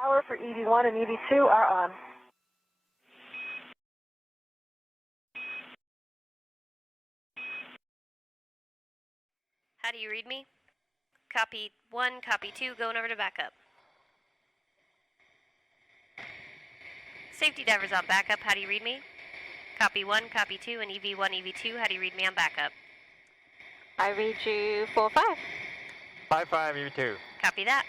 Power for EV1 and EV2 are on. How do you read me? Copy 1, copy 2, going over to backup. Safety divers on backup, how do you read me? Copy 1, copy 2, and EV1, EV2, how do you read me on backup? I read you 4-5. 5-5, EV2. Copy that.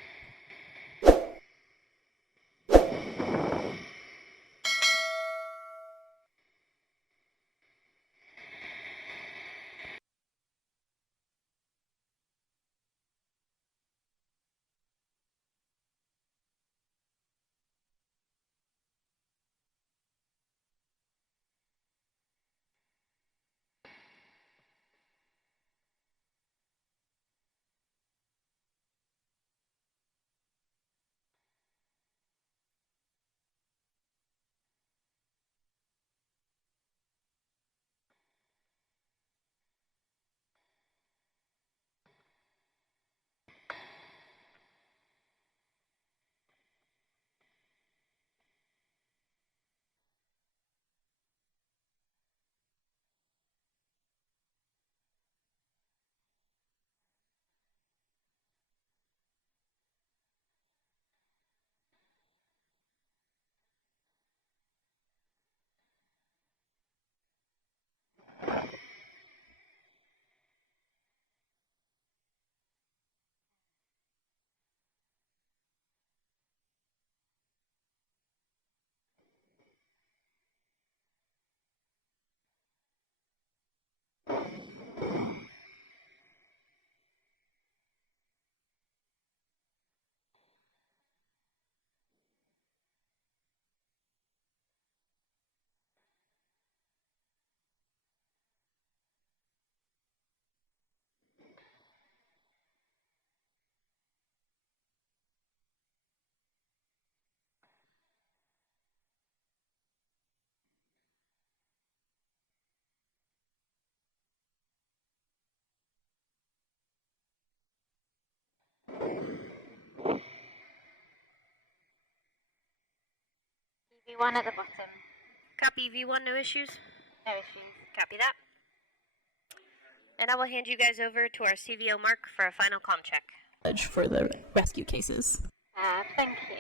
EV1 at the bottom. Copy EV1, no issues? No issues. Copy that. And I will hand you guys over to our CVO Mark for a final comm check. For the rescue cases. Thank you.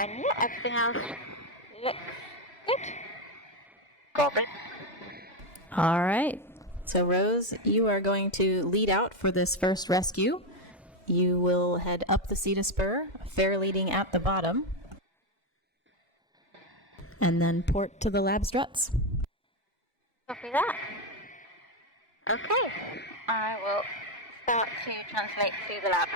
And yeah, everything else looks good. Copy. All right. So, Rose, you are going to lead out for this first rescue. You will head up the Cedar Spur, fair leading at the bottom, and then port to the lab struts. Copy that. Okay. I will start to translate to the lab.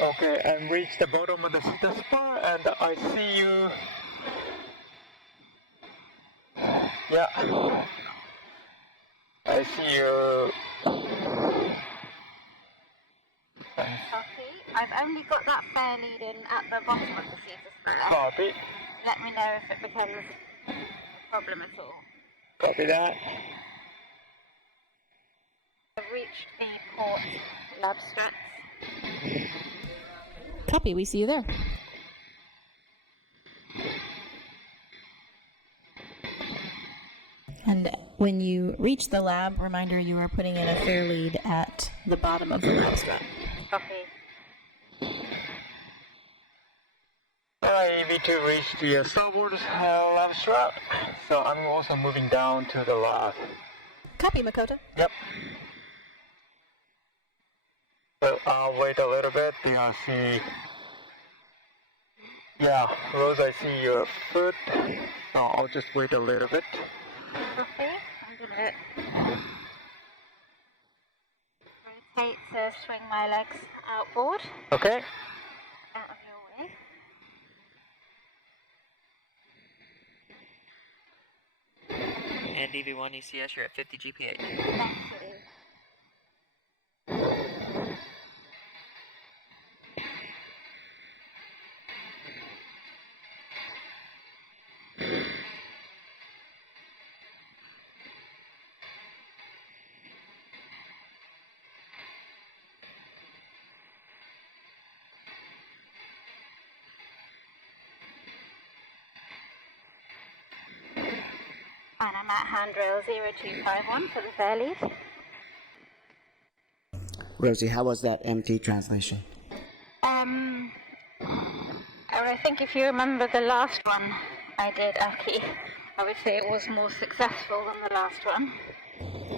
Okay, I've reached the bottom of the Cedar Spur and I see you. Yeah. I see you. Copy. I've only got that fair lead in at the bottom of the Cedar Spur. Copy. Let me know if it becomes a problem at all. Copy that. I've reached the port lab struts. Copy, we see you there. And when you reach the lab, reminder you are putting in a fair lead at the bottom of the lab strap. Copy. Alright, EV2 reached the starboard lab strap, so I'm also moving down to the lab. Copy, Makoto. Yep. So I'll wait a little bit. I see. Yeah, Rose, I see your foot. So I'll just wait a little bit. Okay, I'm gonna rotate to swing my legs outboard, Okay. out of your way. And EV1 ECS, you're at 50 GPH. Thank you. And I'm at handrail 0251 for the fair lead. Rosie, how was that MT translation? I think if you remember the last one I did, Aki, I would say it was more successful than the last one.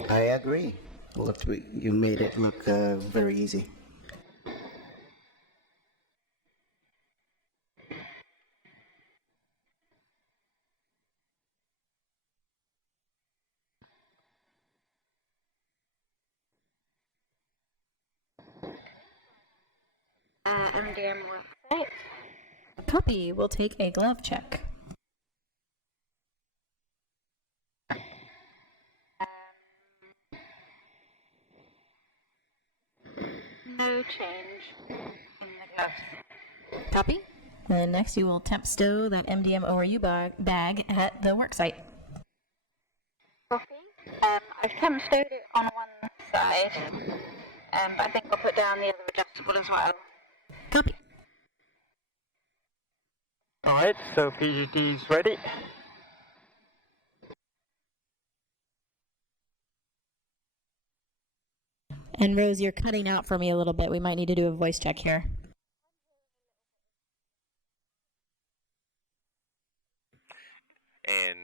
I agree. You made it look very easy. MDM website. Copy, we'll take a glove check. No change in the gloves. Copy. And next you will temp stow that MDM ORU bag at the worksite. Copy. I've temp stowed it on one side, but I think I'll put down the other adjustable as well. Copy. Alright, so PGT is ready. And Rose, you're cutting out for me a little bit. We might need to do a voice check here. And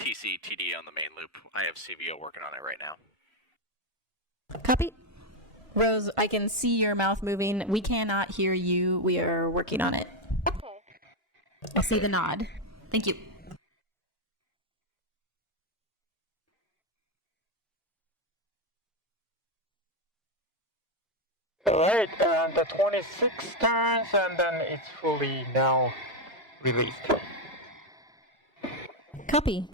TC, TD on the main loop. I have CVO working on it right now. Copy. Rose, I can see your mouth moving. We cannot hear you. We are working on it. Okay. I see the nod. Thank you. Alright, and the 26 turns, and then it's fully now released. Copy.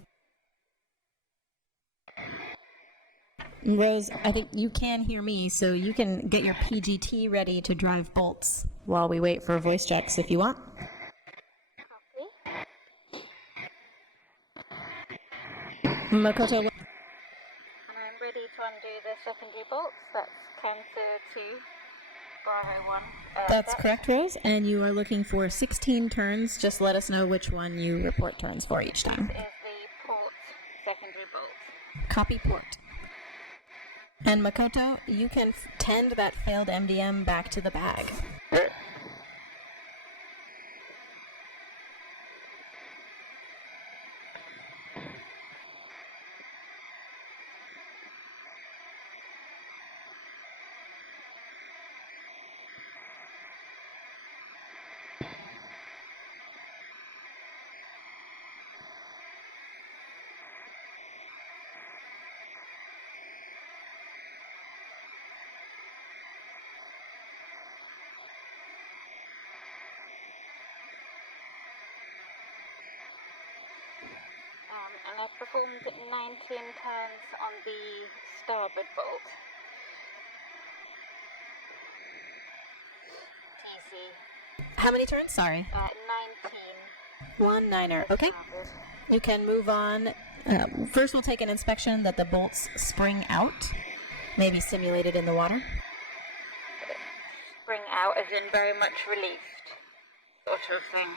Rose, I think you can hear me, so you can get your PGT ready to drive bolts while we wait for voice checks if you want. Makoto. And I'm ready to undo the secondary bolts. That's 10 to 2, Bravo 1. That's correct, Rose. And you are looking for 16 turns. Just let us know which one you report turns for each time. This is the port secondary bolt. Copy port. And Makoto, you can tend that failed MDM back to the bag. And I performed 19 turns on the starboard bolt. TC. How many turns? Sorry. 19. 1 9er. Okay. Starboard. You can move on. First, we'll take an inspection that the bolts spring out, maybe simulated in the water. Spring out as in very much relieved, sort of thing.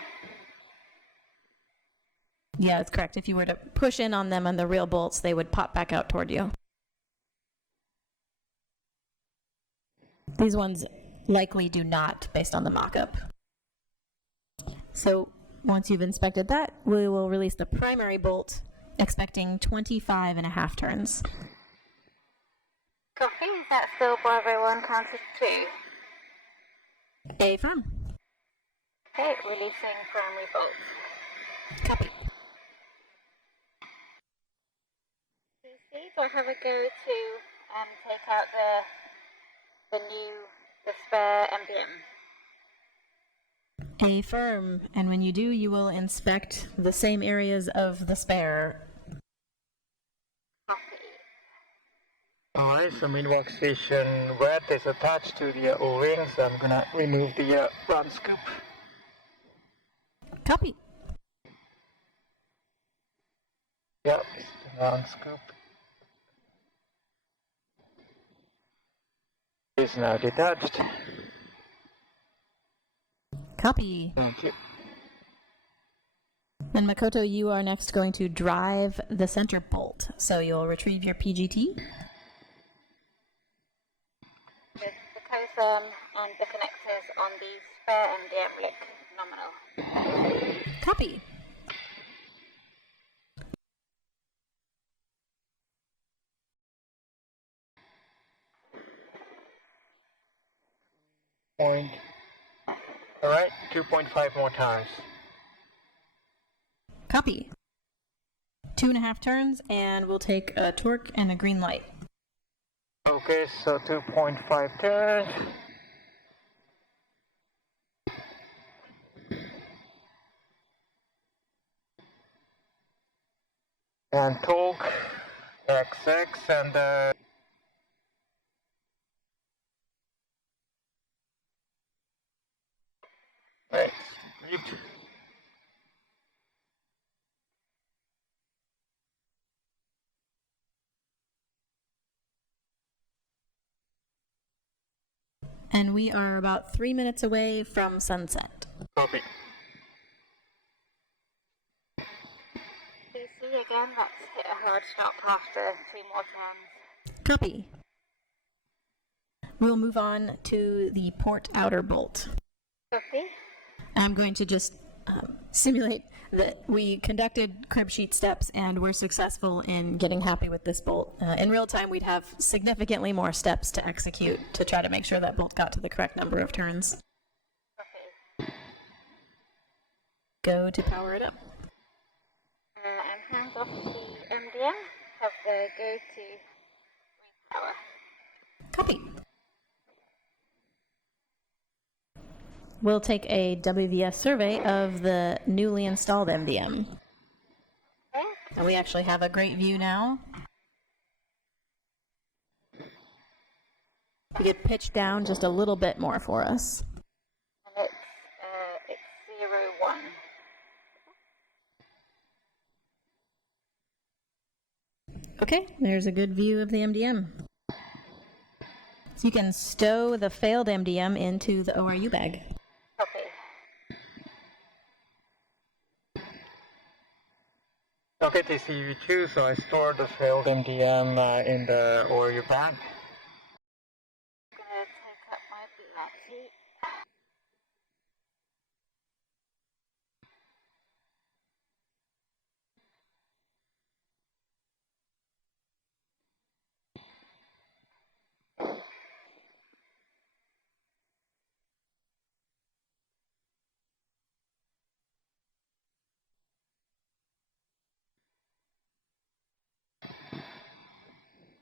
Yeah, that's correct. If you were to push in on them on the real bolts, they would pop back out toward you. These ones likely do not, based on the mock-up. So once you've inspected that, we will release the primary bolt, expecting 25.5 turns. Copy, is that still Bravo 1 counted 2? Affirm. Okay, releasing primary bolts. Copy. PC, do I have a go to take out the spare MBM? Affirm. And when you do, you will inspect the same areas of the spare. Copy. Alright, so main workstation red is attached to the O-ring, so I'm gonna remove the round scoop. Copy. Yep, it's the round scoop. It's now detached. Copy. Thank you. And Makoto, you are next going to drive the center bolt. So you'll retrieve your PGT. With the cotherm and the connectors on the spare MDM lick nominal. Copy. Point. Alright, 2.5 more times. Copy. 2.5 turns, and we'll take a torque and a green light. Okay, so 2.5 turns. And torque, XX, and right, great. And we are about 3 minutes away from sunset. Copy. PC again, let's hit a hard stop after 2 more turns. Copy. We'll move on to the port outer bolt. Copy. I'm going to just simulate that we conducted crib sheet steps and were successful in getting happy with this bolt. In real time, we'd have significantly more steps to execute to try to make sure that bolt got to the correct number of turns. Copy. Go to power it up. And hands off the MDM. Have the go to repower. Copy. We'll take a WVS survey of the newly installed MDM. Okay. And we actually have a great view now. We could pitch down just a little bit more for us. And it's 0-1. Okay, there's a good view of the MDM. So you can stow the failed MDM into the ORU bag. Copy. Okay, TCV2, so I stored the failed MDM in the ORU bag. I'm gonna take up my BRT.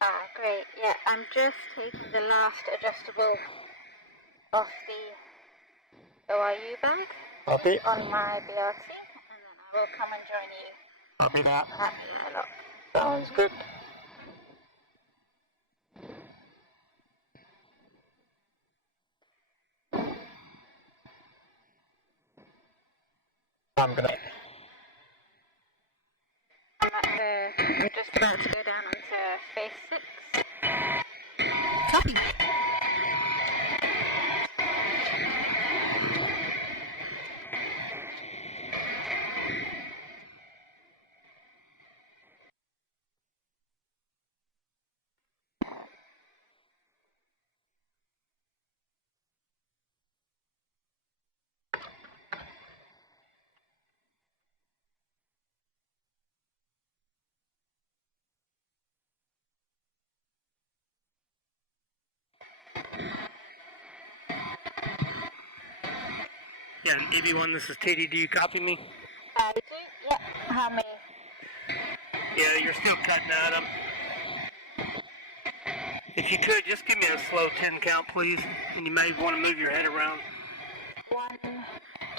Ah, great. Yeah, I'm just taking the last adjustable off the ORU bag Copy. on my BRT, and then I will come and join you Copy that. at the airlock. Sounds good. I'm gonna. We're just about to go down onto phase 6. Copy. Yeah, EV1, this is TD. Do you copy me? I do, yeah. How many? Yeah, you're still cutting at them. If you could, just give me a slow 10 count, please. And you may want to move your head around. 1,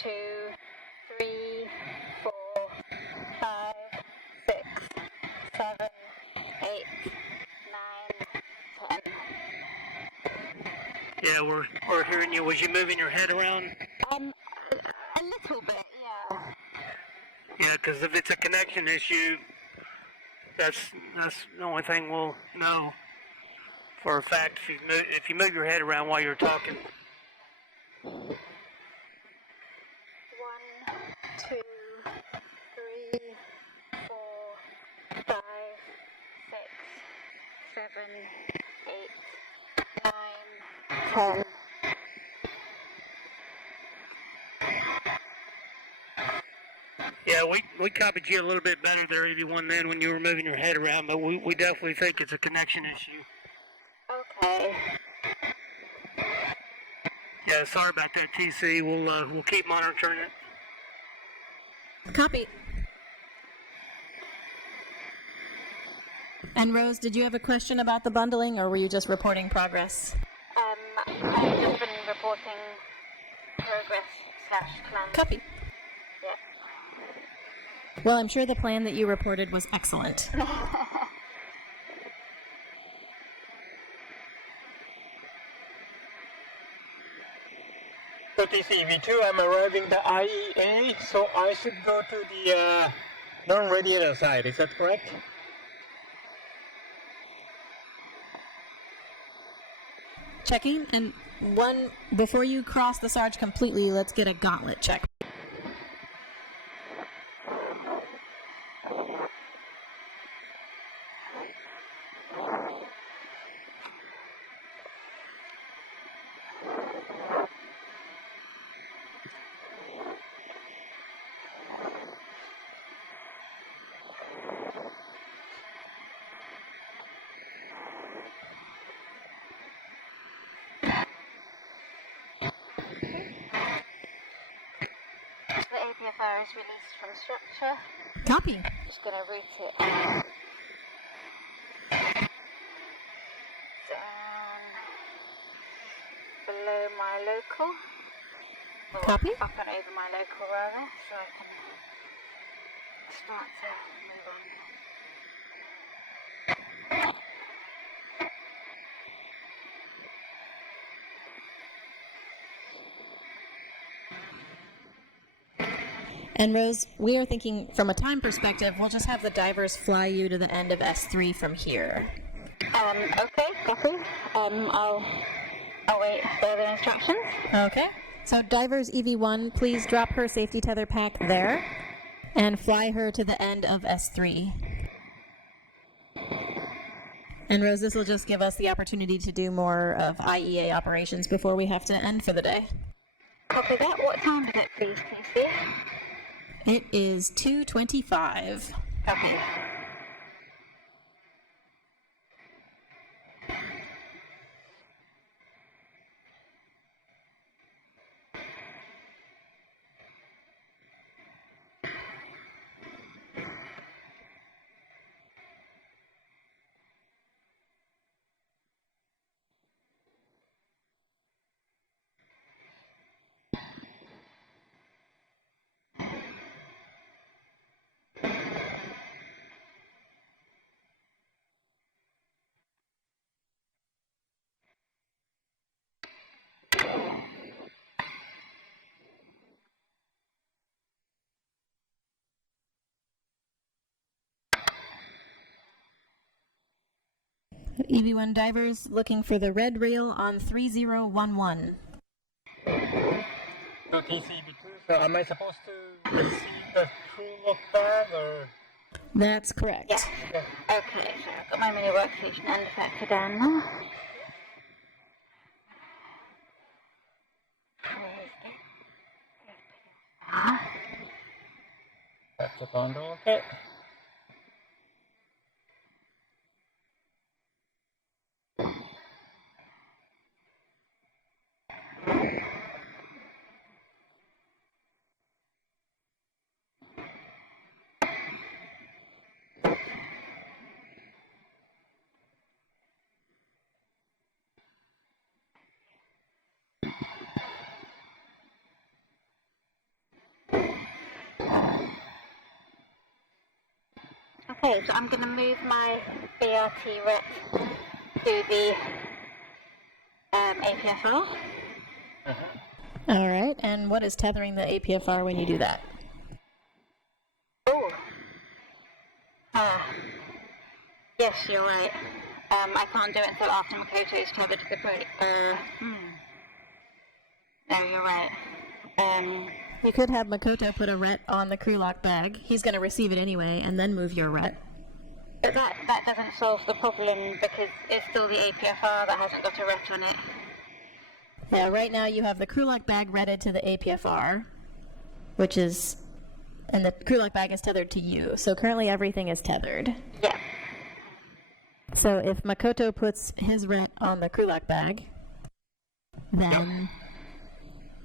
2, 3, 4, 5, 6, 7, 8, 9, 10. Yeah, we're hearing you. Was you moving your head around? A little bit, yeah. Yeah, because if it's a connection issue, that's the only thing we'll know for a fact if you move your head around while you're talking. 1, 2, 3, 4, 5, 6, 7, 8, 9, 10. Yeah, we copied you a little bit better there, EV1, then when you were moving your head around, but we definitely think it's a connection issue. Okay. Yeah, sorry about that, TC. We'll keep monitoring it. Copy. And Rose, did you have a question about the bundling, or were you just reporting progress? I've just been reporting progress / plan. Copy. Yeah. Well, I'm sure the plan that you reported was excellent. So TCV2, I'm arriving the IEA, so I should go to the non-radiator side, is that correct? Checking, and before you cross the Sarge completely, let's get a gauntlet check. The APFR is released from structure. Copy. Just going to route it down below my local. Or Copy. up and over my local rather, so I can start to move on. And Rose, we are thinking from a time perspective, we'll just have the divers fly you to the end of S3 from here. Okay, copy. I'll wait further instructions. Okay. So divers EV1, please drop her safety tether pack there and fly her to the end of S3. And Rose, this will just give us the opportunity to do more of IEA operations before we have to end for the day. Copy that. What time is it, please, TC? It is 2:25. Copy. EV1 divers looking for the red rail on 3011. So TCV2, so am I supposed to receive the true look back or? That's correct. Yes. Okay, so I've got my mini workstation and factor down now. That's a condo, okay. Okay, so I'm going to move my BRT ret to the APFR. All right, and what is tethering the APFR when you do that? Oh. Yes, you're right. I can't do it until after Makoto's tethered to the brake. No, you're right. You could have Makoto put a ret on the crew lock bag. He's going to receive it anyway, and then move your ret. But that doesn't solve the problem because it's still the APFR that hasn't got a ret on it. Yeah, right now you have the crew lock bag retted to the APFR, and the crew lock bag is tethered to you. So currently everything is tethered. Yeah. So if Makoto puts his ret on the crew lock bag, then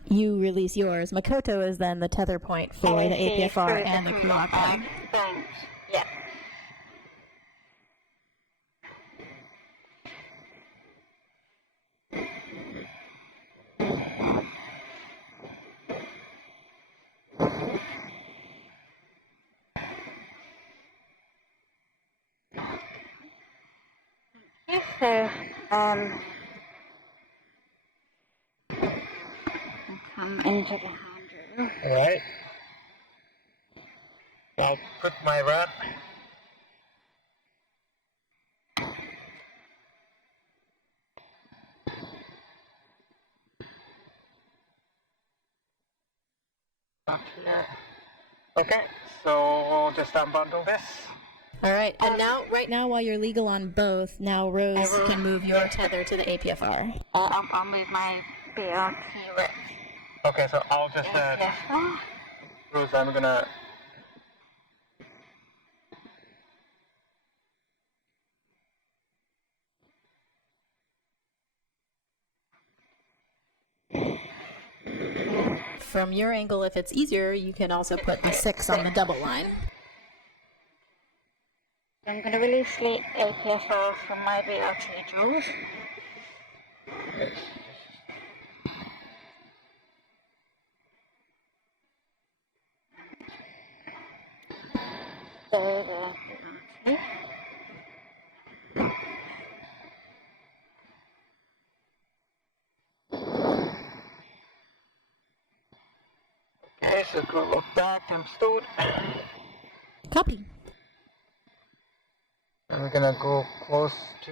you release yours. Makoto is then the tether point for the APFR and the crew lock bag. Thanks. Yeah. So, come into the handrail. Alright. I'll put my rat. Up here. Okay, so we'll just unbundle this. All right, and right now, while you're legal on both, now Rose can move your tether to the APFR. I'll move my BRT ret. Okay, so I'll just, Rose, I'm gonna... From your angle, if it's easier, you can also put the 6 on the double line. I'm going to release the APFR from my BRT jaws. So the BRT. Okay, so go look back and stored. Copy. And we're gonna go close to...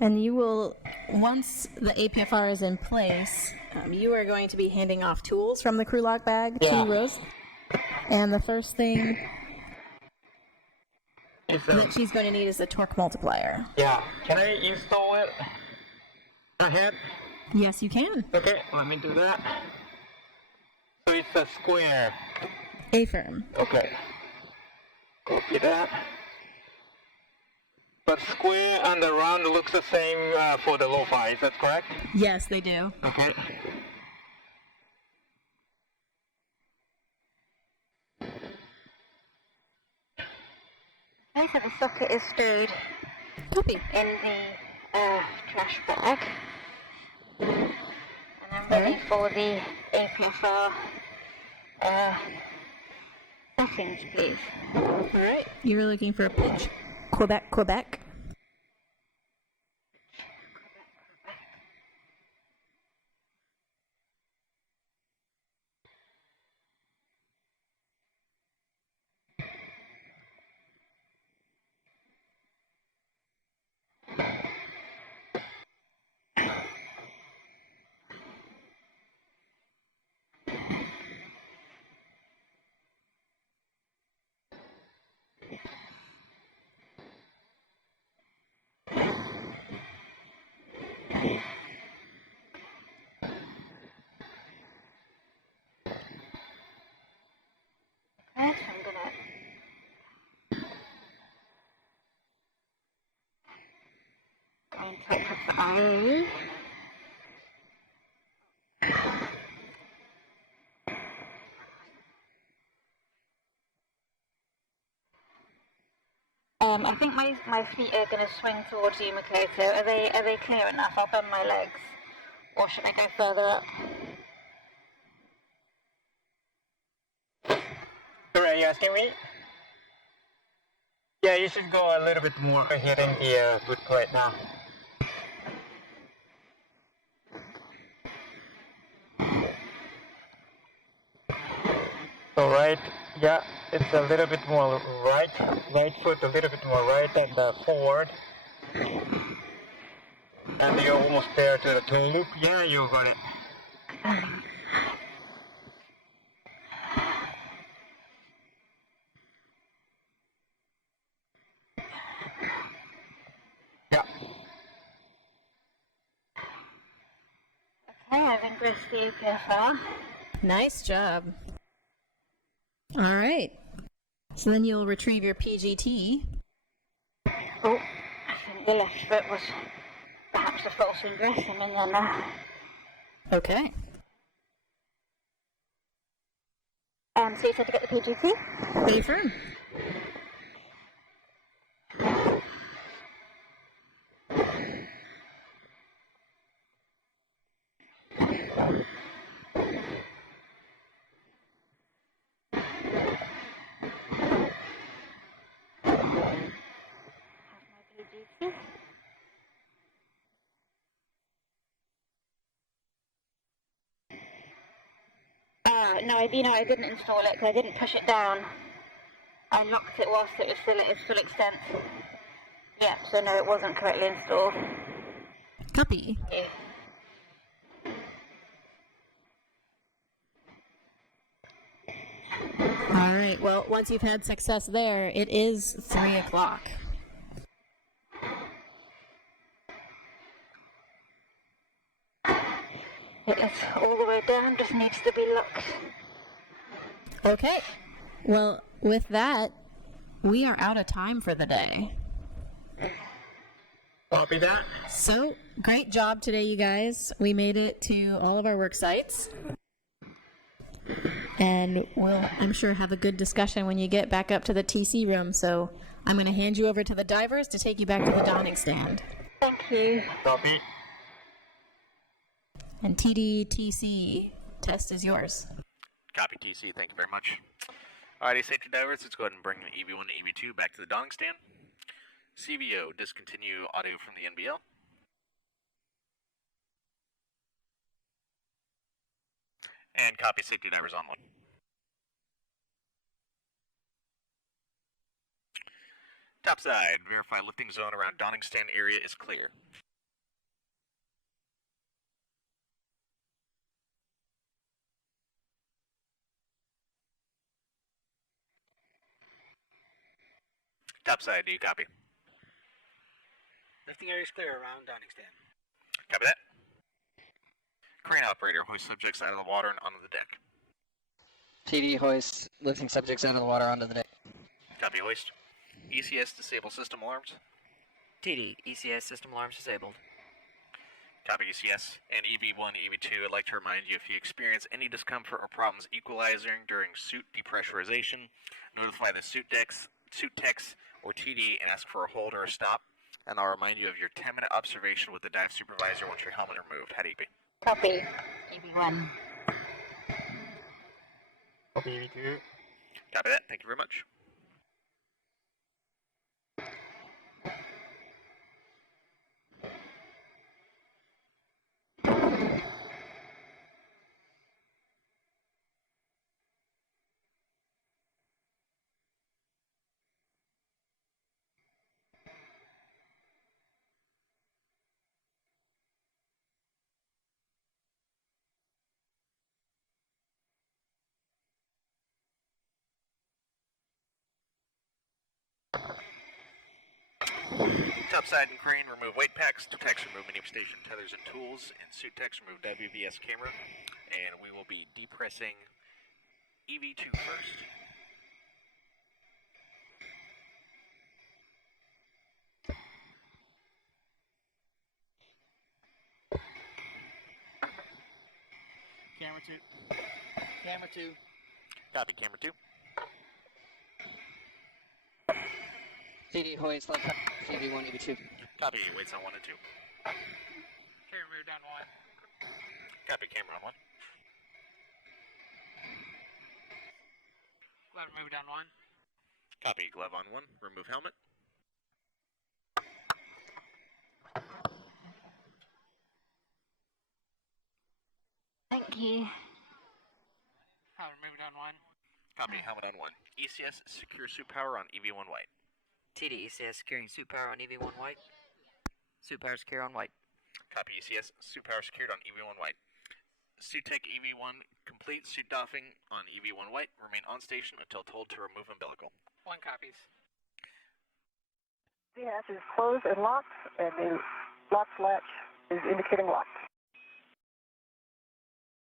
And you will, once the APFR is in place, you are going to be handing off tools from the crew lock bag to Rose. And the first thing that she's going to need is the torque multiplier. Yeah. Can I install it ahead? Yes, you can. Okay, let me do that. So it's a square. A-firm. Okay. Copy that. But square and the round looks the same for the lo-fi, is that correct? Yes, they do. Okay. Okay, so the socket is stowed Copy. in the trash bag. And I'm ready for the APFR settings, please. All right. You're looking for a pitch. Quebec, Quebec. Okay, so I'm gonna go and take up the IE. I think my feet are going to swing towards you, Makoto. Are they clear enough? I'll bend my legs. Or should I go further up? Sorry, are you asking me? Yeah, you should go a little bit more hitting the good plate now. So right, yeah, it's a little bit more right foot a little bit more right and forward. And you're almost there to the toe loop. Yeah, you got it. Yeah. Okay, I've ingressed the EPFR. Nice job. All right. So then you'll retrieve your PGT. Oh, I think the left foot was perhaps a false ingress. I'm in there now. Okay. So you said to get the PGT? Pretty firm. No, I didn't install it because I didn't push it down. I locked it whilst it was still at its full extent. Yeah, so no, it wasn't correctly installed. Copy. Yeah. All right. Well, once you've had success there, it is 3 o'clock. It is all the way down, just needs to be locked. Okay. Well, with that, we are out of time for the day. Copy that. So, great job today, you guys. We made it to all of our work sites. And we'll, I'm sure, have a good discussion when you get back up to the TC room. So, I'm going to hand you over to the divers to take you back to the donning stand. Thank you. Copy. And TDTC test is yours. Copy TC, thank you very much. Alrighty, safety divers, let's go ahead and bring EV1 and EV2 back to the donning stand. CVO, discontinue audio from the NBL. And copy safety divers on one. Topside, verify lifting zone around donning stand area is clear. Topside, do you copy? Lifting area is clear around donning stand. Copy that. Crane operator, hoist subjects out of the water and onto the deck. TD hoist, lifting subjects out of the water onto the deck. Copy hoist. ECS disable system alarms. TD, ECS system alarms disabled. Copy ECS. And EV1, EV2, I'd like to remind you if you experience any discomfort or problems equalizing during suit depressurization, notify the suit techs or TD and ask for a hold or a stop. And I'll remind you of your 10-minute observation with the dive supervisor once your helmet is removed. How do you be? Copy. EV1. Copy EV2. Copy that. Thank you very much. Topside and crane, remove weight packs. Techs remove mini station tethers and tools. And suit techs remove WVS camera. And we will be depressing EV2 first. Camera 2. Camera 2. Copy, camera 2. TD hoist, left EV1, EV2. Copy, weights on 1 and 2. Camera moved on 1. Copy, camera on 1. Ladder moved on 1. Copy. Glove on 1. Remove helmet. Thank you. I'll remove it on 1. Copy. Helmet on 1. ECS, secure suit power on EV1 white. TD ECS securing suit power on EV1 white. Suit power secure on white. Copy. ECS, suit power secured on EV1 white. Suit tech EV1 complete. Suit doffing on EV1 white. Remain on station until told to remove umbilical. 1 copies. The hatch is closed and locked, and the lock latch is indicating locked.